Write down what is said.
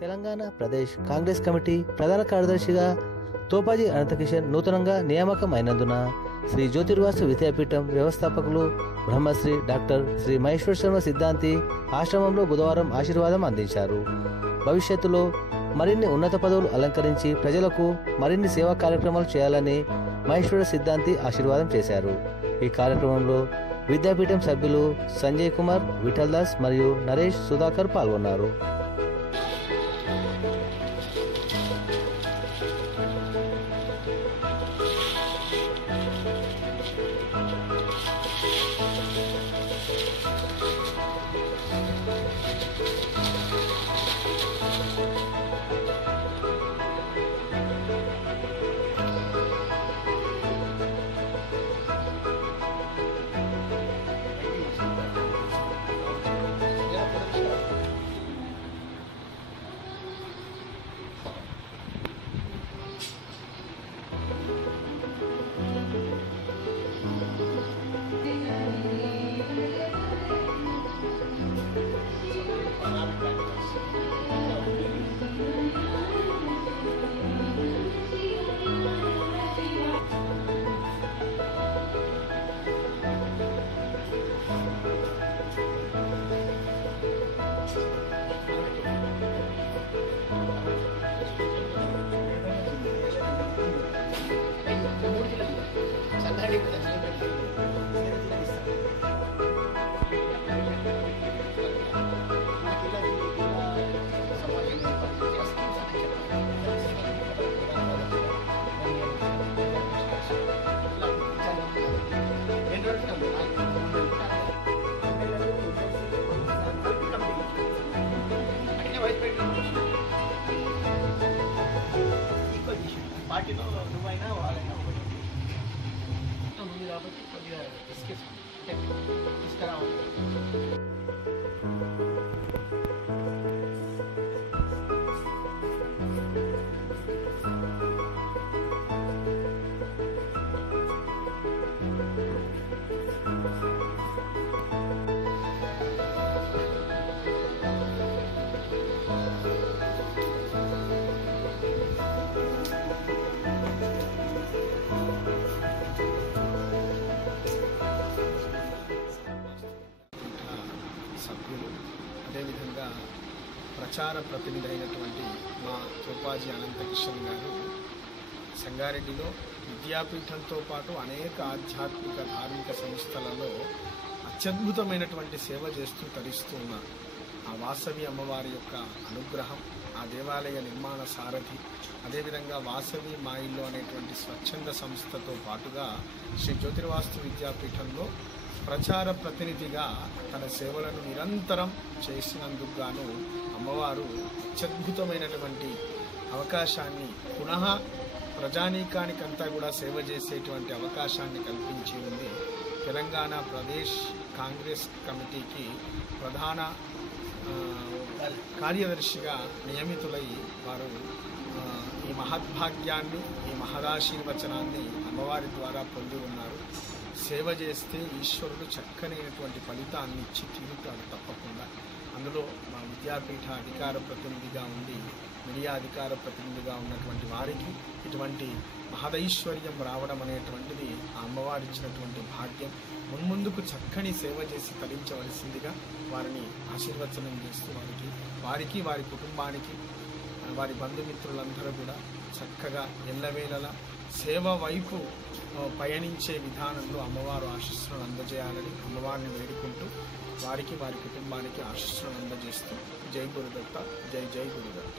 Telangana Pradesh Congress committee ప్రధాన కార్యదర్శిగా తోపాజీ అనంతకిషన్ నూతనంగా నియామకం అయినందున శ్రీ జ్యోతిర్వాసు విద్యాపీఠం వ్యవస్థాపకులు బ్రహ్మశ్రీ డాక్టర్ శ్రీ మహేశ్వర శర్మ సిద్ధాంతి ఆశ్రమంలో బుధవారం ఆశీర్వాదం అందించారు. భవిష్యత్తులో మరిన్ని ఉన్నత పదవులు అలంకరించి ప్రజలకు మరిన్ని సేవా కార్యక్రమాలు చేయాలని మహేశ్వర సిద్ధాంతి ఆశీర్వాదం చేశారు. ఈ కార్యక్రమంలో విద్యాపీఠం సభ్యులు సంజయ్ కుమార్, విఠల్ దాస్ మరియు నరేష్ సుధాకర్ పాల్గొన్నారు. పార్టీలో నువ్వైనా వాళ్ళైనా ఉంది కాబట్టి కొద్దిగా తీసుకురావాలి. సభ్యులు అదేవిధంగా ప్రచార ప్రతినిధి అయినటువంటి మా తోపాజీ అనంతకిషన్ గారు సంగారెడ్డిలో విద్యాపీఠంతో పాటు అనేక ఆధ్యాత్మిక ధార్మిక సంస్థలలో అత్యద్భుతమైనటువంటి సేవ చేస్తూ తరిస్తూ ఉన్నారు. ఆ వాసవి అమ్మవారి యొక్క అనుగ్రహం, ఆ దేవాలయ నిర్మాణ సారథి, అదేవిధంగా వాసవి మా ఇల్లు అనేటువంటి స్వచ్ఛంద సంస్థతో పాటుగా శ్రీ జ్యోతిర్వాస్తు విద్యాపీఠంలో ప్రచార ప్రతినిధిగా తన సేవలను నిరంతరం చేసినందుకు గాను అమ్మవారు అత్యద్భుతమైనటువంటి అవకాశాన్ని పునః ప్రజానీకానికంతా కూడా సేవ చేసేటువంటి అవకాశాన్ని కల్పించి ఉంది. తెలంగాణ ప్రదేశ్ కాంగ్రెస్ కమిటీకి ప్రధాన కార్యదర్శిగా నియమితులై వారు ఈ మహద్భాగ్యాన్ని, ఈ మహదాశీర్వచనాన్ని అమ్మవారి ద్వారా పొంది ఉన్నారు. సేవ చేస్తే ఈశ్వరుడు చక్కనైనటువంటి ఫలితాన్ని ఇచ్చి తీరుతాడు తప్పకుండా. అందులో మా విద్యాపీఠ అధికార ప్రతినిధిగా ఉండి, మీడియా అధికార ప్రతినిధిగా ఉన్నటువంటి వారికి ఇటువంటి మహదైశ్వర్యం రావడం అనేటువంటిది ఆ అమ్మవారు ఇచ్చినటువంటి భాగ్యం. మున్ముందుకు చక్కని సేవ చేసి తరించవలసిందిగా వారిని ఆశీర్వచనం చేస్తూ వారికి వారి కుటుంబానికి, వారి బంధుమిత్రులందరూ కూడా చక్కగా ఎల్లవేళలా సేవ వైపు పయనించే విధానంలో అమ్మవారు ఆశీస్సులను అందజేయాలని అమ్మవారిని వేడుకుంటూ వారికి వారి కుటుంబానికి ఆశీస్సులను అందజేస్తూ జై గురుదత్త, జై జై గురుదత్త.